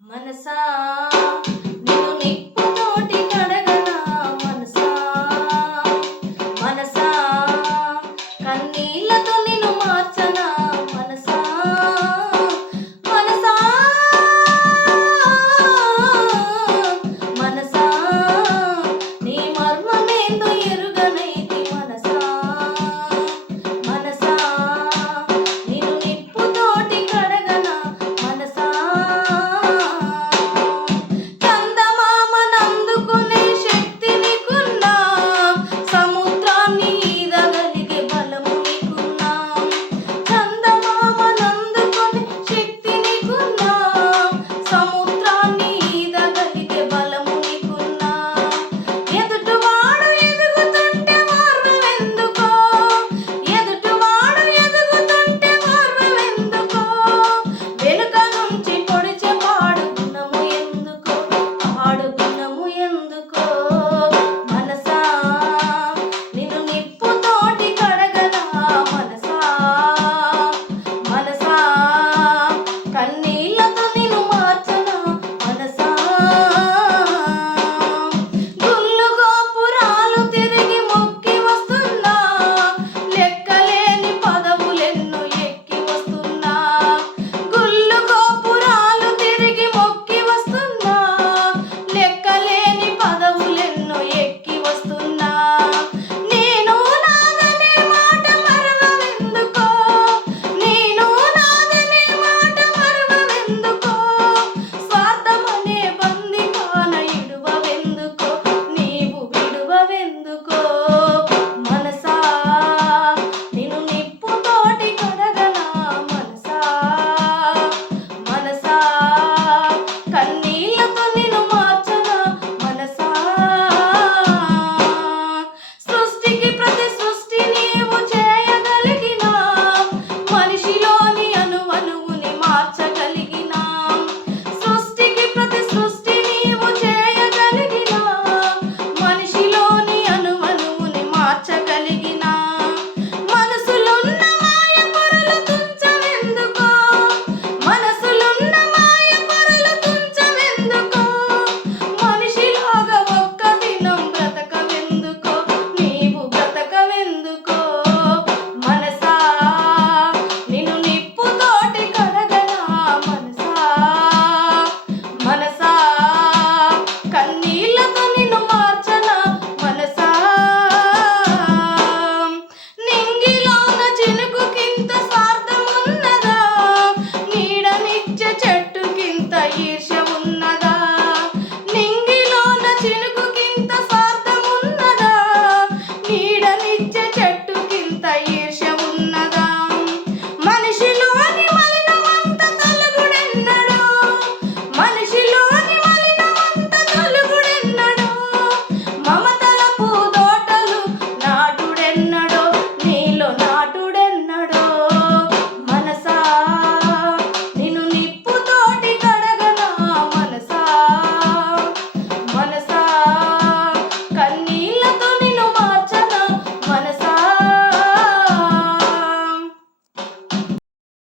मनसा